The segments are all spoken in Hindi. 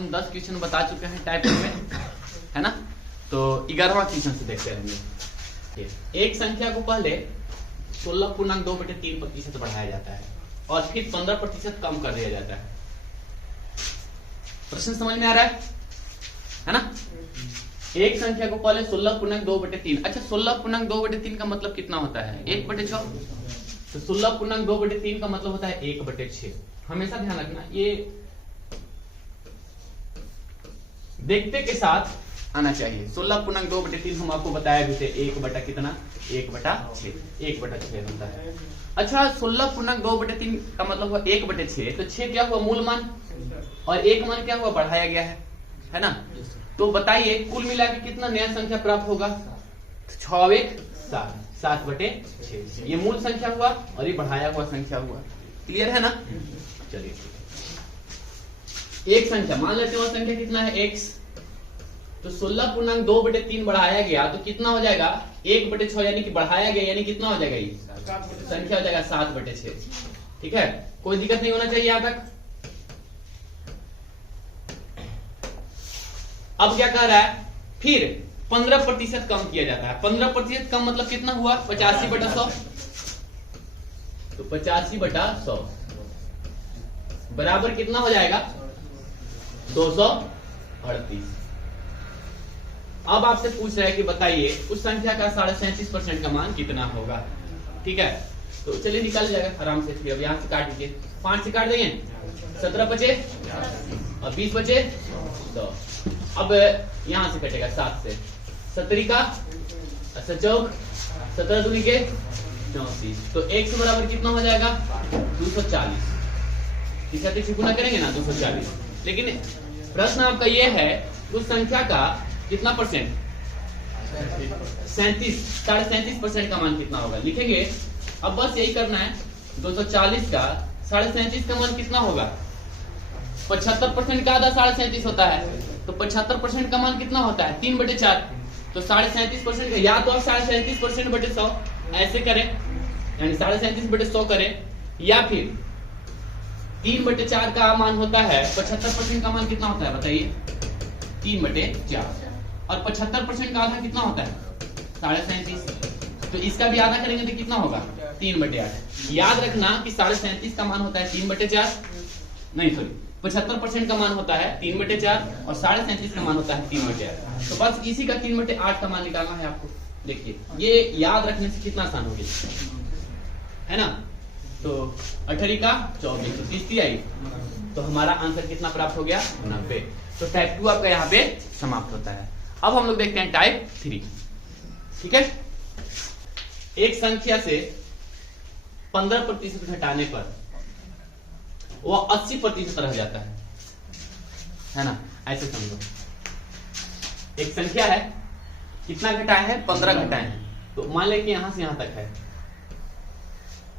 हम 10 क्वेश्चन बता चुके हैं टाइप में, है ना। तो 11वां क्वेश्चन से देखते रहेंगे। एक संख्या को पहले 16.2/3% बढ़ाया जाता है और फिर 15% कम कर दिया जाता है। प्रश्न समझ में आ रहा है ना। एक संख्या को पहले 16.2/3, अच्छा 16.2/3 का मतलब कितना होता है? 1/6। तो 16.2/3 का मतलब होता है 1/6। हमेशा ध्यान रखना, ये देखते के साथ आना चाहिए। 16.2/3 हम आपको बताया भी थे 1 कितना, 1/6, 1/6 होता है। अच्छा 16.2/3 का मतलब हुआ 1/6, तो 6 क्या हुआ? मूल मान, और 1 मान क्या हुआ? बढ़ाया गया है ना। तो बताइए कुल मिला के कितना नया संख्या प्राप्त होगा? 6 1 7, 7/6। ये मूल संख्या हुआ और ये बढ़ाया हुआ संख्या हुआ। क्लियर है ना। चलिए एक संख्या मान लेते हैं, वो संख्या कितना है? x। तो 16.2/3 बढ़ाया गया तो कितना हो जाएगा? 1/6, यानी कि बढ़ाया गया, यानी कितना हो जाएगा? ये संख्या हो जाएगा 7/6। ठीक है, कोई दिक्कत नहीं होना चाहिए यहां तक। अब क्या कह रहा है? फिर 15% कम किया जाता है। 15% कम मतलब कितना हुआ? 85/100। तो 85/100 बराबर कितना हो जाएगा? 238। अब आपसे पूछ रहा है कि बताइए उस संख्या का 37.5% का मान कितना होगा। ठीक है, तो चलिए निकल जाएगा आराम से। फिर अब यहां से काट दीजिए, 5 से काट देंगे, 17 बचे और 20 बचे 100। अब यहां से कटेगा 7 से, 17 का 7 17 दूनी के 34। तो x बराबर कितना हो जाएगा? 240। तीसरा से गुना करेंगे ना 240। लेकिन प्रश्न आपका यह है उस संख्या का कितना परसेंट? 37.5% का मान कितना होगा? लिखेंगे। अब बस यही करना है। 240 का 37.5 का मान कितना होगा? 75% का आधा 37.5 होता है। तो 75% का मान कितना होता है? 3/4। तो 37.5% का, या तो आप 37.5%/100 ऐसे करें, यानी 37.5/100 करें, या फिर 3/4 का मान होता है। 75% का मान कितना होता है बताइए? 3/4। और 75% का आधा कितना होता है? 37.5। तो इसका भी आधा करेंगे तो कितना होगा? 3/8। याद रखना कि 37.5 का मान होता है 3/4, नहीं सॉरी 75% का मान होता है 3/4 और 37.5 का मान होता है 3/8। तो बस इसी का 3/8 का मान निकालना है आपको। देखिए ये याद रखने से कितना आसान हो गया, है ना। तो 18 का 24, 30 आई, तो हमारा आंसर कितना प्राप्त हो गया? 90। तो टाइप 2 आपका यहाँ पे समाप्त होता है। अब हम लोग देखते हैं टाइप 3। ठीक है, एक संख्या से 15% घटाने पर वो 80% रह जाता है ना। ऐसे समझो, एक संख्या है, कितना घटाए हैं? 15 घटाए हैं। तो मान लें कि यहां से यहां तक है,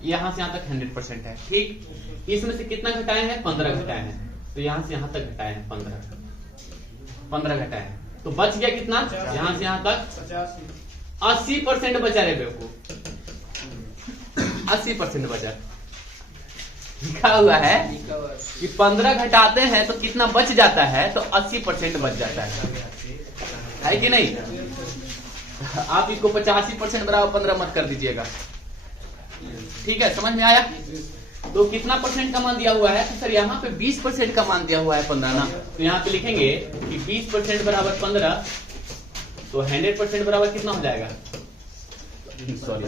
यहां से यहां तक 100% है। ठीक, इसमें से कितना घटाए हैं? 15 घटाए हैं। तो यहां से यहां तक घटाए हैं 15 घटाए हैं। तो बच गया कितना? यहां से यहां तक 80% बचा रे बेवकूफ, 80% बचा। लिखा हुआ है कि 15 घटाते हैं तो कितना बच जाता है? तो 80% बच जाता है कि नहीं? आप इसको 85% बराबर 15 मत कर दीजिएगा। ठीक है, समझ में आया? तो कितना परसेंट का मान दिया हुआ है? तो सर यहाँ पे 20% का मान दिया हुआ है 15 ना। तो यहाँ पे लिखेंगे कि 20% बराबर 15, तो 100% बराबर कितना हो जाएगा? सॉरी,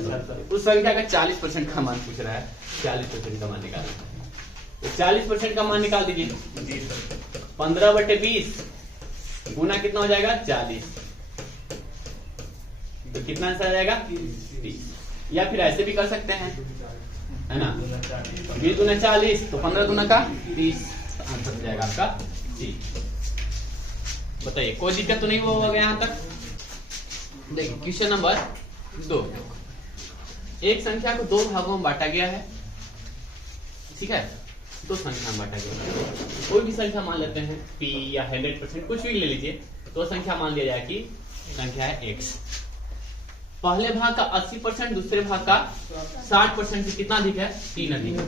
उस संख्या का 40% का मान पूछ रहा है, 40% का मान निकालना। तो 40% का मान निकाल दीजिए। 15/20 गुना कितना हो जाएगा? 40। तो कितना आंसर आ जाएगा? 30। या फिर ऐसे भी कर सकते हैं, है ना। 20 दूना 40, तो 15 दूना का 30, आंसर हो जाएगा आपका 30। बताइए कोई दिक्कत तो नहीं होगा यहाँ तक? देखिए क्वेश्चन नंबर 2। एक संख्या को 2 भागों में बांटा गया है। ठीक है, 2 संख्या में बांटा गया है। कोई भी संख्या मान लेते हैं p या 100%, कुछ भी ले लीजिए। तो संख्या मान लिया जाए कि संख्या है x। पहले भाग का 80%, दूसरे भाग का 60% से कितना अधिक है? 3 अधिक है।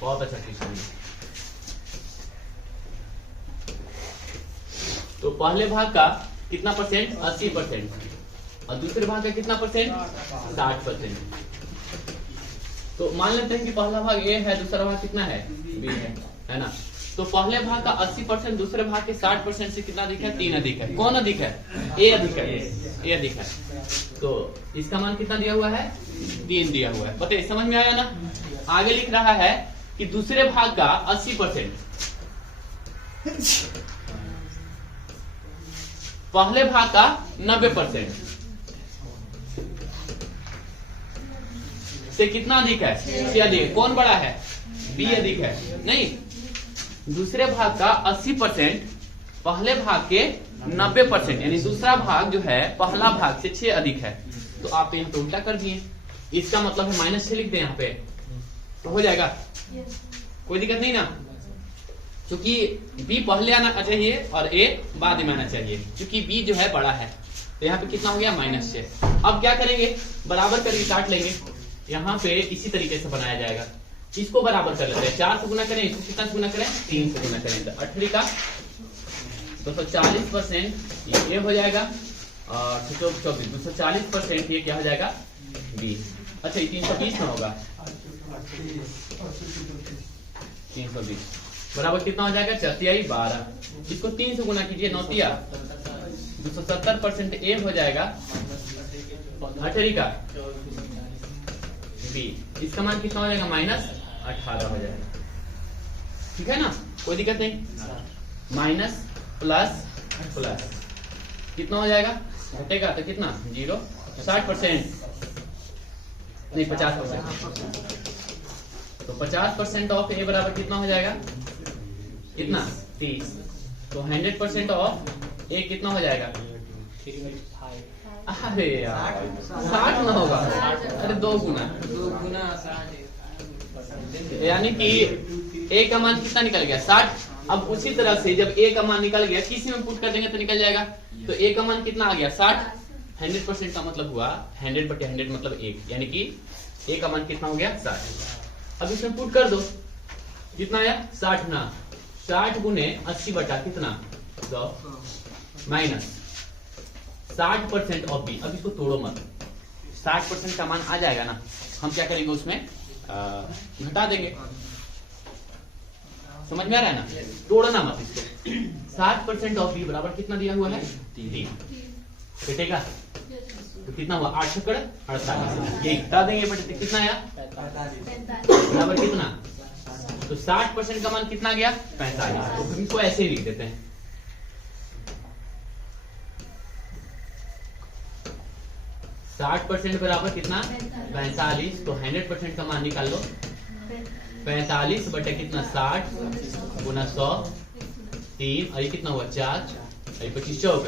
बहुत अच्छा क्वेश्चन है। तो पहले भाग का कितना परसेंट? 80%। और दूसरे भाग का कितना परसेंट? 60%। तो मान लेते हैं कि पहला भाग ए है, दूसरा भाग कितना है? बी है ना। तो पहले भाग का 80%, दूसरे भाग के 60% से कितना अधिक है? 3 अधिक है। कौन अधिक है? ए अधिक है। ए अधिक है। तो इसका मान कितना दिया हुआ है? 3 दिया हुआ है। बताइए, समझ में आया ना? आगे लिख रहा है कि दूसरे भाग का 80%, पहले भाग का 90% से कितना अधिक है? से अधिक है। कौन बड़ा है? बी अधिक है। नहीं, दूसरे भाग का 80% पहले भाग के 90%, यानी दूसरा भाग जो है पहला भाग से 6 अधिक है। तो आप यहाँ पे उल्टा कर दिए, इसका मतलब है -6 लिख दें यहाँ पे, तो हो जाएगा। कोई दिक्कत नहीं ना, क्योंकि बी पहले आना चाहिए और ए बाद में आना चाहिए, क्योंकि बी जो है बड़ा है। तो यहाँ पे कितना हो गया? -6। अब क्या करेंगे? बराबर करके काट लेंगे। यहाँ पे इसी तरीके से बनाया जाएगा। इसको बराबर कर लेते हैं। 4 से गुना करें, इसको कितना से गुना करें? 3 से गुना करें। तो 18 का 240% ये हो जाएगा, और 24 240% ये क्या हो जाएगा? 20। अच्छा, ये 320 में होगा। 320 बराबर कितना हो जाएगा? 4 12। इसको 3 से गुना कीजिए, 9 270% ए हो जाएगा 18 का बी। इसका मान कितना हो जाएगा? -18 हो जाएगा। ठीक है ना, कोई दिक्कत नहीं। माइनस प्लस प्लस कितना हो जाएगा? घटेगा तो कितना? 0। 60% नहीं 50%। तो 50% ऑफ ए बराबर कितना हो जाएगा? कितना? 30। तो 100% ऑफ ए कितना हो जाएगा? अरे यार 60 ना होगा, अरे 2 गुना, यानी कि ए का मान कितना निकल गया? 60। अब उसी तरह से जब ए का मान निकल गया, किसी में पुट कर देंगे तो निकल जाएगा। तो ए का मान कितना आ गया? 60। 100% का मतलब हुआ 100/100 मतलब 1, यानी कि ए का मान कितना हो गया? 60। अब इसमें पुट कर दो, कितना आया? 60 ना 60 गुने 80 बटा कितना? 100 माइनस 60% ऑफ बी। अब इसको तोड़ो मत, 60% का मान आ जाएगा ना, हम क्या करेंगे उसमें घटा देंगे। समझ में आ रहा है ना? तोड़ना मत इसको। 60% ऑफ बी बराबर कितना दिया हुआ है? 3। घटेगा तो कितना हुआ? 8 × 48। ये घटा देंगे, बट कितना आया? बराबर कितना? तो 60% का मान कितना गया? 45। तो हम इसको ऐसे ही लिख देते हैं। साठ % बराबर कितना? 45। तो 100% का मान निकाल लो। 45 बटे कितना? 60 गुना 100 3, और ये कितना हुआ? 4, 25 चौक,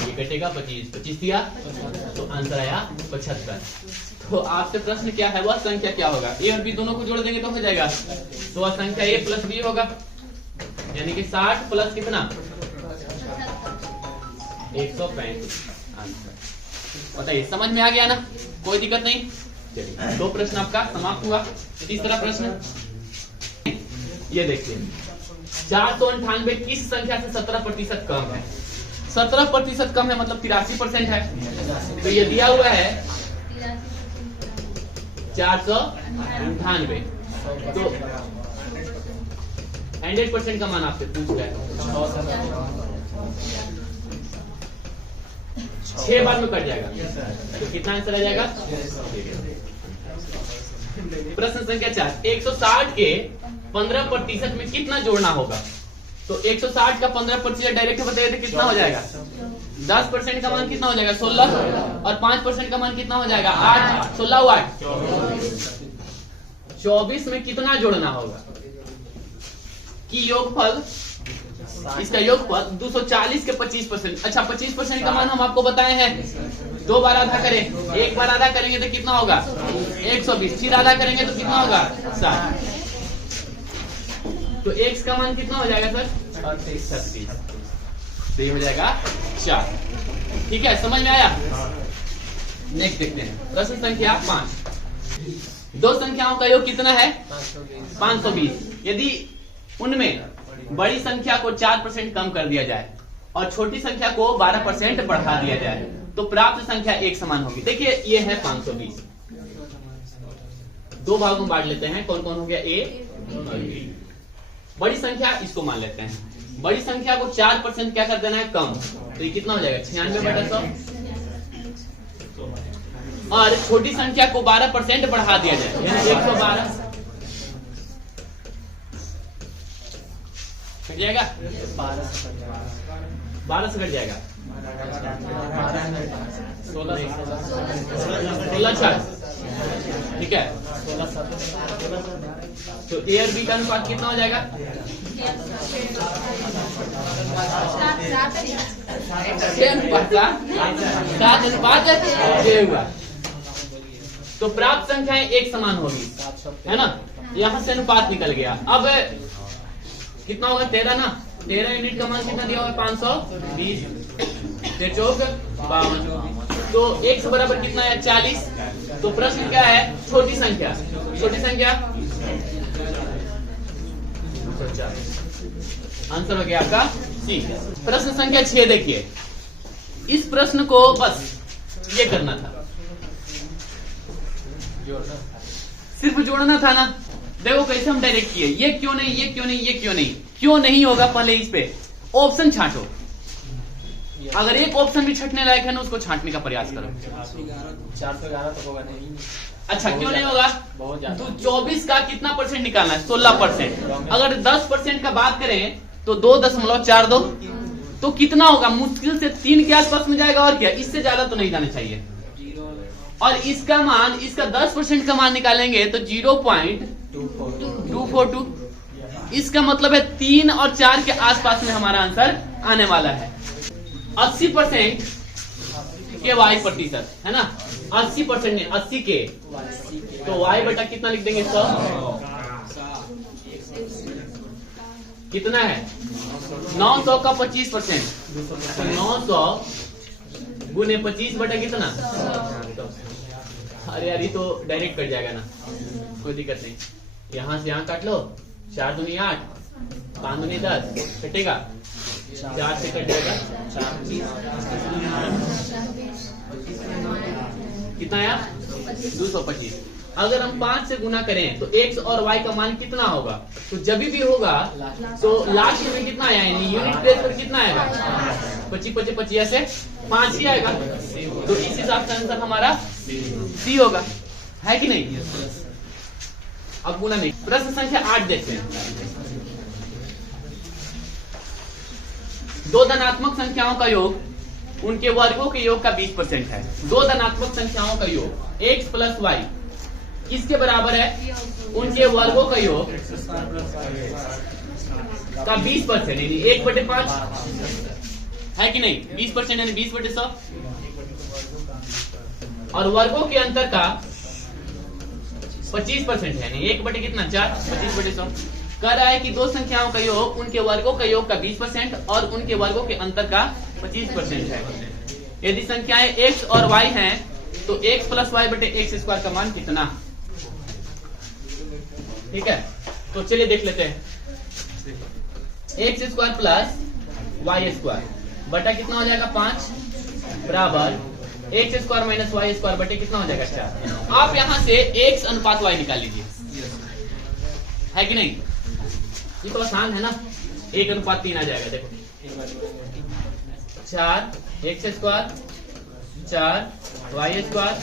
ये कटेगा 25 दिया, तो आंसर आया 75। तो आपसे प्रश्न क्या है? वह संख्या क्या होगा? ए और बी दोनों को जोड़ देंगे तो हो जाएगा। तो वह संख्या ए प्लस बी होगा, यानी कि 60 प्लस कितना? 135 आंसर। बताइए, समझ में आ गया ना? कोई दिक्कत नहीं। चलिए, 2 प्रश्न आपका समाप्त हुआ। तीसरा प्रश्न ये देखिए, 498 किस संख्या से 17% कम है? 17% कम है मतलब 83% है। तो ये दिया हुआ है 498। तो 100% का मान आपसे पूछ रहा है। 6 बार में कट जाएगा, तो कितना आंसर आ जाएगा? प्रश्न संख्या 4, 160 के 15% में कितना जोड़ना होगा? तो 160 का 15% डायरेक्ट बताइए तो कितना हो जाएगा? 10% का मान कितना हो जाएगा? 16, और 5% का मान कितना हो जाएगा? 8। 16 8 24 में कितना जोड़ना होगा? कि योगफल, इसका योगफल 240 के 25%। अच्छा, 25% का मान हम आपको बताए हैं। 2 बार आधा करें, 1 बार आधा करेंगे तो कितना होगा? 120। फिर आधा करेंगे तो कितना होगा? 60। तो x का मान कितना हो जाएगा सर? 36। तो ये हो जाएगा 4। ठीक है, समझ में आया? नेक्स्ट देखते हैं, प्रश्न संख्या 5। 2 संख्याओं का योग कितना है? 520। यदि उनमें बड़ी संख्या को 4% कम कर दिया जाए और छोटी संख्या को 12% बढ़ा दिया जाए तो प्राप्त संख्या एक समान होगी। देखिए ये है 520, दो भागों में बांट लेते हैं। कौन कौन हो गया? ए और बी। बड़ी संख्या इसको मान लेते हैं। बड़ी संख्या को 4% क्या कर देना है? कम। तो ये कितना हो जाएगा? 96/100। और छोटी संख्या को 12% बढ़ा दिया जाए यानी 112 कट जाएगा, 12 से कट जाएगा, 16 ठीक है। तो ए और बी का अनुपात कितना हो जाएगा? 7:6 हुआ। तो प्राप्त संख्याएं एक समान होगी, है ना। यहां से अनुपात निकल गया। अब कितना होगा? 13 ना। 13 यूनिट का मान कितना दिया हुआ? 520। 53 52। तो एक से बराबर कितना है? 40। तो प्रश्न क्या है? छोटी संख्या। छोटी संख्या आंसर हो गया आपका सी। प्रश्न संख्या 6 देखिए। इस प्रश्न को बस ये करना था, सिर्फ जोड़ना था ना। देखो कैसे हम डायरेक्ट किए। ये क्यों नहीं, ये क्यों नहीं, ये क्यों नहीं, क्यों नहीं होगा? पहले इस पे ऑप्शन छांटो। अगर एक ऑप्शन भी छटने लायक है ना, उसको छांटने का प्रयास करो। 411 तो होगा नहीं। अच्छा क्यों नहीं होगा? बहुत ज्यादा। तो 24 का कितना परसेंट निकालना है? 16%। अगर 10% का बात करें तो 2.42 तो कितना होगा? मुश्किल से 3 के आसपास में जाएगा। और क्या, इससे ज्यादा तो नहीं जाना चाहिए। और इसका मान, इसका 10% का मान निकालेंगे तो 0.242। इसका मतलब है 3 और 4 के आसपास में हमारा आंसर आने वाला है। 80% के y प्रतिशत, है ना। 80% नहीं, 80 के तो y बटा कितना लिख देंगे? 100। कितना है? 900 का 25%। 900 गुने 25 बटा कितना? अरे यार ये तो डायरेक्ट कट जाएगा ना, कोई दिक्कत नहीं। यहां से यहां काट लो। 4 दूनी 8, 5 दूनी 10 कटेगा। 4 से कट जाएगा। कितना आया? 225। अगर हम 5 से गुना करें तो x और y का मान कितना होगा? तो जब भी होगा तो लास्ट में कितना आया? यानी यूनिट प्लेस पर कितना आएगा? 25 25 25 ऐसे 5 ही आएगा। तो इस हिसाब से आंसर हमारा सी होगा, है कि नहीं? अब गुना नहीं। प्रश्न संख्या 8 देखते हैं। दो धनात्मक संख्याओं का योग उनके वर्गों के योग का 20% है। दो धनात्मक संख्याओं का योग x प्लस y किसके बराबर है? उनके वर्गों का योग का 20% यानी 1/5 है कि नहीं? 20% यानी 20/100। और वर्गों के अंतर का 25% है यानी 1 बटे कितना? 4। 25/100 कह रहा है कि दो संख्याओं का योग उनके वर्गों का योग का 20% और उनके वर्गों के अंतर का 25% है। यदि संख्याएं x और y हैं तो x प्लस y बटे x स्क्वायर का मान कितना? ठीक है, तो चलिए देख लेते हैं। x square plus y square बटा कितना हो जाएगा? 5 बराबर x square minus y square बटे कितना हो जाएगा? 4। आप यहां से x अनुपात y निकाल लीजिए, है कि नहीं? ये तो आसान है ना। 1:3 आ जाएगा। देखो 4 x square 4 y square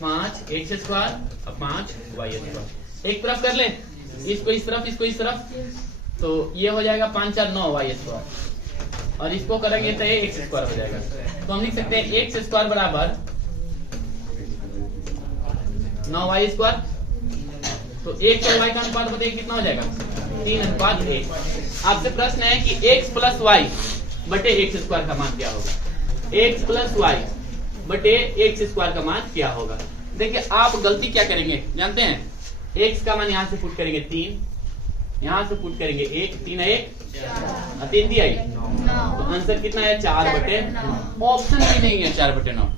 5 x square और 5 y स्क्वायर। एक तरफ कर ले, इसको इस तरफ, इसको इस तरफ, तो ये हो जाएगा 5 4 9 y स्क्वायर। और इसको करेंगे तो x स्क्वायर हो जाएगा। तो हम लिख सकते हैं x स्क्वायर बराबर 9 y स्क्वायर। तो x और y का अनुपात बताइए कितना हो जाएगा? 3:1। आपसे प्रश्न है कि x प्लस y बटे x स्क्वायर का मान क्या होगा? x प्लस y बटे x स्क्वायर का मान क्या होगा? देखिए आप गलती क्या करेंगे जानते हैं? x का मान यहाँ से पुट करेंगे 3, यहाँ से पुट करेंगे 1, 3 1 3 दिया, तो आंसर कितना है? 4/9। ऑप्शन भी नहीं है 4/9।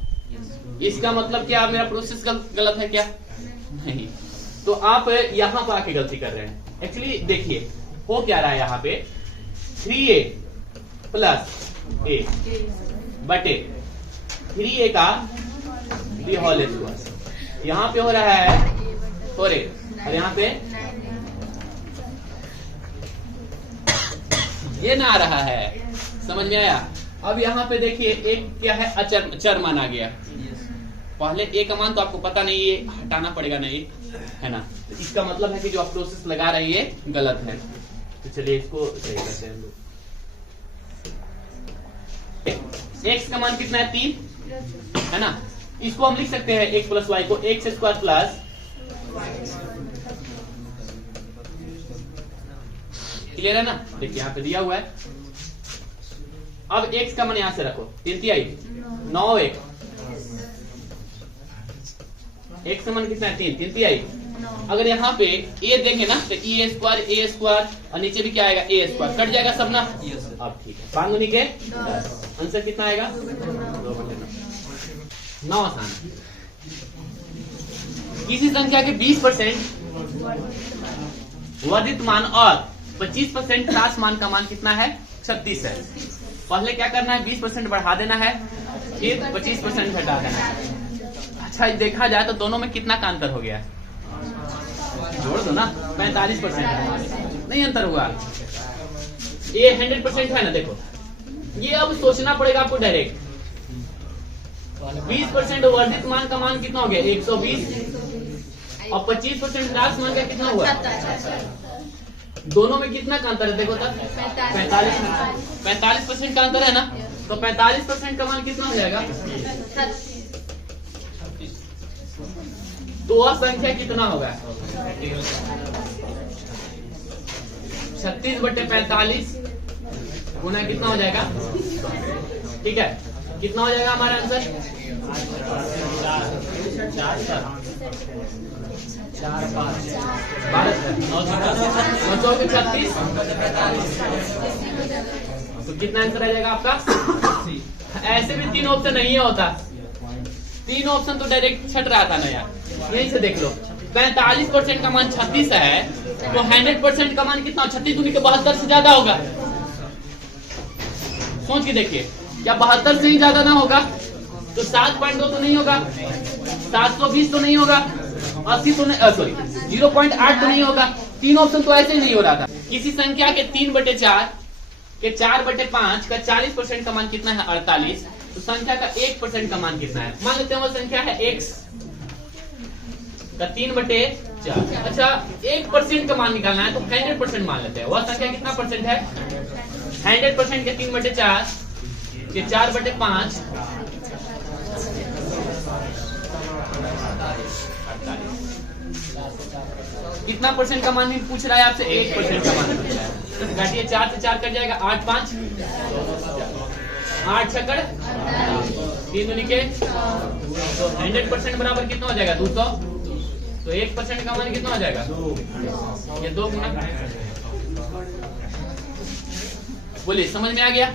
इसका मतलब क्या मेरा प्रोसेस गलत है क्या? नहीं। तो आप यहाँ पर आके गलती कर रहे हैं। एक्चुअली देखिए वो क्या रहा है यहाँ पे 3a प्लस a बटे 3a का b होल स्क्वायर। यहाँ पे हो रहा है 4a और यहाँ पे ये ना आ रहा है। समझ में आया? अब यहाँ पे देखिए एक क्या है अचर चर माना गया। पहले ए का मान तो आपको पता नहीं, ये हटाना पड़ेगा नहीं है ना। तो इसका मतलब है कि जो आप प्रोसेस लगा रहे हैं ये गलत है। तो चलिए इसको सही करते हैं हम लोग। एक्स का मान कितना है 3 है ना। इसको हम लिख सकते हैं x प्लस वाई को एक्स स्क्वायर प्लस क्लियर है ना। देखिए यहाँ पे दिया हुआ है। अब x का मान यहां से रखो 3 आई 9 x का मान कितना है 3 आई। अगर यहाँ पे a देंगे ना तो ए स्क्वायर और नीचे भी क्या आएगा a स्क्वायर, कट जाएगा सब ना। अब ठीक है 5 गुनी के 10, आंसर कितना आएगा 9 आसान। किसी संख्या के 20% वर्धित मान और 25% ह्रास मान का मान कितना है 36 है। पहले क्या करना है 20% बढ़ा देना है, फिर 25% घटा देना है। अच्छा देखा जाए तो दोनों में कितना का अंतर हो गया, जोड़ दो ना 45% नहीं अंतर हुआ। ये 100% है ना। देखो ये अब सोचना पड़ेगा आपको डायरेक्ट। 20% वर्धित मान का मान कितना हो गया 120 और 25% ह्रास मान का कितना हुआ। दोनों में कितना का अंतर है देखो तब 45% का अंतर है ना। तो 45% का मान कितना हो जाएगा। तो वह संख्या कितना होगा 36/45 गुना कितना हो जाएगा। ठीक है कितना हो जाएगा हमारा आंसर 36। तो कितना आंसर आ जाएगा आपका। ऐसे भी 3 ऑप्शन नहीं होता, 3 ऑप्शन तो डायरेक्ट छट रहा था ना यार। यहीं से देख लो 45% का मान 36 है तो 100% का मान कितना 36 गुनी के 72 से ज्यादा होगा। सोच के देखिए क्या 72 से ही ज्यादा ना होगा तो 7.2 तो नहीं होगा, 720 तो नहीं होगा, 80 तो नहीं, सॉरी 0.8 तो नहीं होगा। 3 ऑप्शन तो ऐसे ही नहीं हो रहा था। किसी संख्या के 3/4 के 4/5 का 40% का मान कितना है 48। तो संख्या का 1% का मान कितना है। मान लेते हैं वो संख्या है x का 3/4। अच्छा 1% का मान निकालना है तो 100% मान लेते हैं। वह संख्या कितना परसेंट है 100% के 3/4 के 4/5 कितना परसेंट का मान भी पूछ रहा है आपसे 1% का मान पूछ रहा है। काटिए 4 से 4 कट जाएगा 8 5 8 छक्कड़ 3 दूनी के 100% बराबर कितना हो जाएगा 200। तो 1% का मान कितना हो जाएगा ये 2 गुना। बोलिए समझ में आ गया।